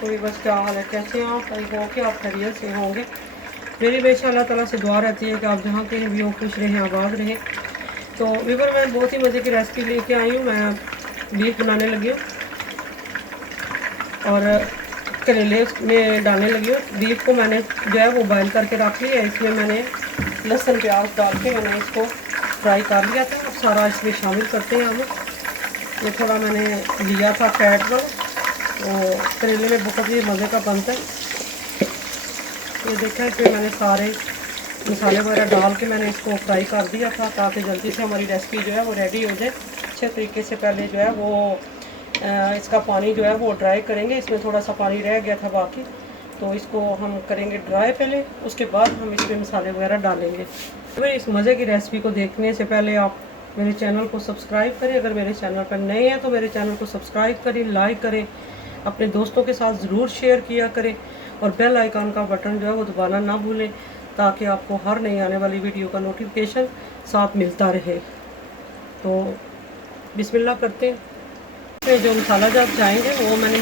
तो भी बस क्या हाल है, कैसे हैं आप? आई होप कि आप खैरियत से होंगे। मेरी बेशा अल्लाह ताला से दुआ रहती है कि आप जहाँ कहीं भी हो खुश रहें, आबाद रहें। तो वीवर मैं बहुत ही मज़े की रेसिपी लेके आई हूँ। मैं बीफ बनाने लगी हूँ और करेले में डालने लगी हूँ। बीफ को मैंने जो है वो बॉयल करके रख लिया है। इसमें मैंने लहसुन प्याज डाल के मैंने इसको फ्राई कर लिया था। अब सारा इसमें शामिल करते हैं हम। ये थोड़ा मैंने लिया था फैट वाला, तो करेले में बहुत ही मज़े का बनता है। ये देखा इसमें मैंने सारे मसाले वगैरह डाल के मैंने इसको फ्राई कर दिया था ताकि जल्दी से हमारी रेसिपी जो है वो रेडी हो जाए अच्छे तरीके से। पहले जो है वो इसका पानी जो है वो ड्राई करेंगे। इसमें थोड़ा सा पानी रह गया था बाकी, तो इसको हम करेंगे ड्राई पहले, उसके बाद हम इसमें मसाले वगैरह डालेंगे। तो इस मज़े की रेसिपी को देखने से पहले आप मेरे चैनल को सब्सक्राइब करें। अगर मेरे चैनल पर नए हैं तो मेरे चैनल को सब्सक्राइब करें, लाइक करें, अपने दोस्तों के साथ ज़रूर शेयर किया करें और बेल आइकन का बटन जो है वो दबाना ना भूलें ताकि आपको हर नई आने वाली वीडियो का नोटिफिकेशन साथ मिलता रहे। तो बिस्मिल्लाह करते हैं। फिर जो मसाला जब जाएंगे वो मैंने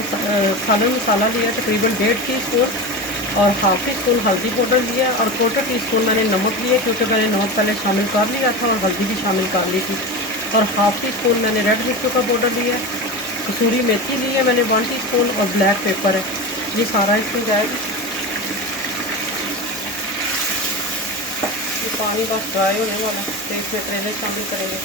सालन मसाला लिया तकरीबन 1.5 टीस्पून और हाफ़ टी स्पून हल्दी पाउडर लिया और 1/4 टीस्पून मैंने नमक लिया क्योंकि मैंने नमक पहले शामिल कर लिया था और हल्दी भी शामिल कर ली थी। और हाफ़ टी स्पून मैंने रेड मिर्चों का पाउडर लिया, कसूरी मेथी ली है मैंने 1 टीस्पून और ब्लैक पेपर है। ये सारा इसमें जाएगा। ये पानी बस ड्राई होने वाला है तो इसमें करेले शामिल करेंगे।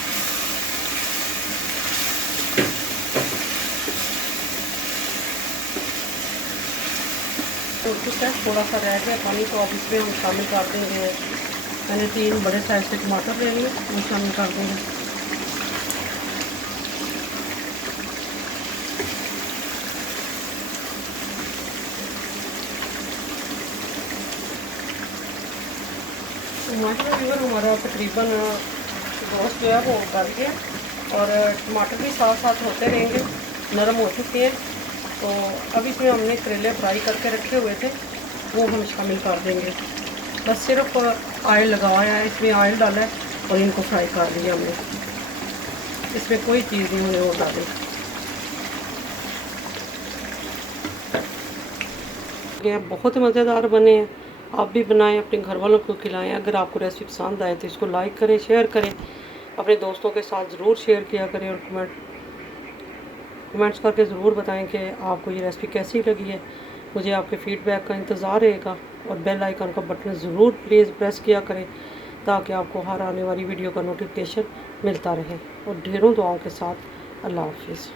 तो कुछ है थोड़ा सा रह गया पानी, तो अब इसमें हम शामिल कर देंगे। मैंने 3 बड़े साइज के टमाटर ले लिए, वो शामिल कर देंगे। टमाटर व्यूअर हमारा तकरीबन गोश्त जो है वो गल गया और टमाटर भी साथ साथ होते रहेंगे, नरम हो चुके हैं। तो अब इसमें हमने करेले फ्राई करके रखे हुए थे वो हम शामिल कर देंगे। बस सिर्फ ऑयल लगाया है, इसमें ऑयल डाला है और इनको फ्राई कर लिया हमने। इसमें कोई चीज़ नहीं हमने वो डाली। ये बहुत मज़ेदार बने हैं, आप भी बनाएं, अपने घर वालों को खिलाएं। अगर आपको रेसिपी पसंद आए तो इसको लाइक करें, शेयर करें, अपने दोस्तों के साथ ज़रूर शेयर किया करें और कमेंट्स करके ज़रूर बताएं कि आपको ये रेसिपी कैसी लगी है। मुझे आपके फ़ीडबैक का इंतज़ार रहेगा और बेल आइकन का बटन ज़रूर प्लीज़ प्रेस किया करें ताकि आपको हर आने वाली वीडियो का नोटिफिकेशन मिलता रहे। और ढेरों दुआओं के साथ अल्लाह हाफिज़।